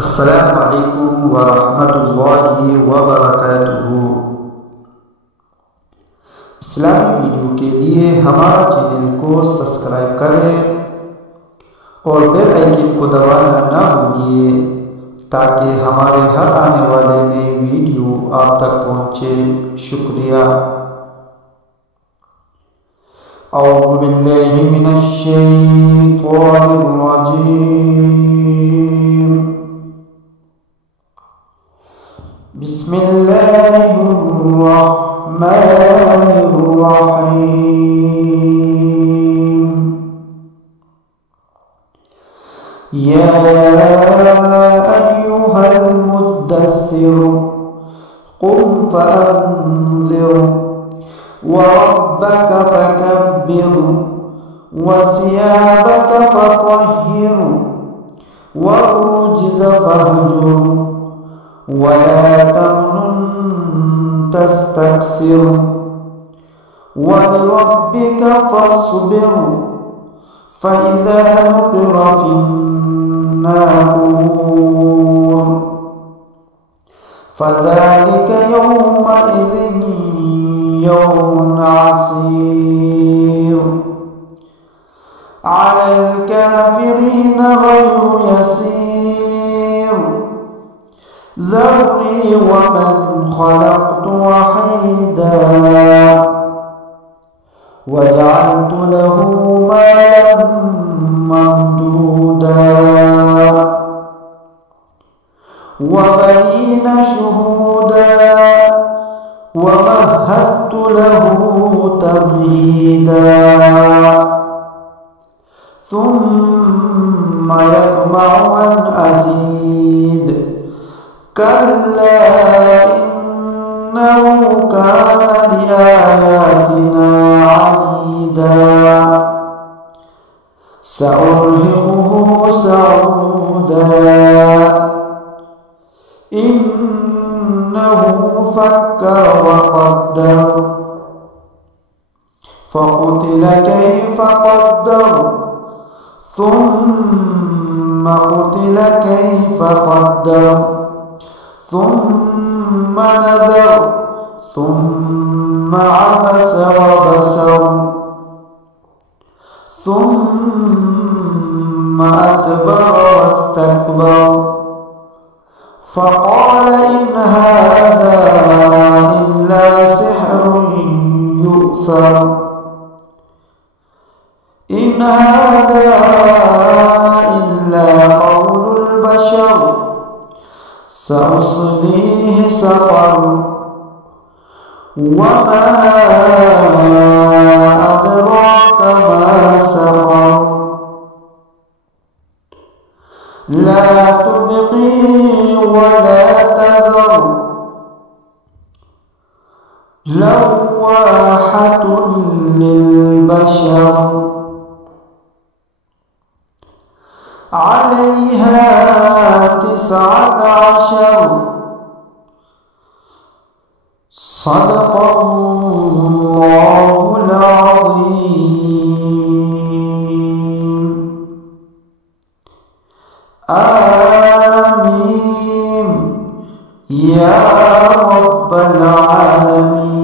अस्सलामु अलैकुम वरहमतुल्लाहि वबरकातुहू। इस्लामी वीडियो के लिए हमारा चैनल को सब्सक्राइब करें और बेल आइकन को दबाना ना भूलिए ताकि हमारे हर आने वाले नए वीडियो आप तक पहुँचे। शुक्रिया। औज़ु बिल्लाहि मिनश शैतानिर रजीम। बिस्मिल्लाहिर्रहमानिर्रहीम। या अय्युहल मुद्दस्सिर क़ुम फ़अन्ज़िर वरब्बक फ़कब्बिर वसियाबक फ़तह्हिर वरुज्ज़ फ़हजुर वला तमनुन तस्तक्सिर वलिरब्बिक फ़ास्बिर फ़इज़ा नुक़िर फ़िन्नाक़ूर फ़ज़ालिक यौमइज़िन यौमुन असीर अलल काफ़िरीन गैरु यसीर। ज़र्नी वमन ख़लक़्तु वहीदा वजअल्तु लहू मालन ममदूदा वबनीन शुहूदा वमहदतु लहू तमहीदा सुम्मा यत्मअु अन अज़ीद कल्ला इन्नहु कान लिआयातिना अनीदा सअुरहिक़ुहु सऊदा इन्नहु फक्कर वक़द्दर फ़क़ुतिल कैफ़ क़द्दर ثم قتل كيف قدر ثم نظر ثم عبس وبسر ثم أدبر واستكبر فقال إن هذا إلا سحر يؤثر إن هذا إلا قول البشر سأصليه سقر وما أدراك ما سقر لا تبقي ولا تذر لواحة للبشر عليها 19 صدق الله العظيم آمين يا رب العالمين।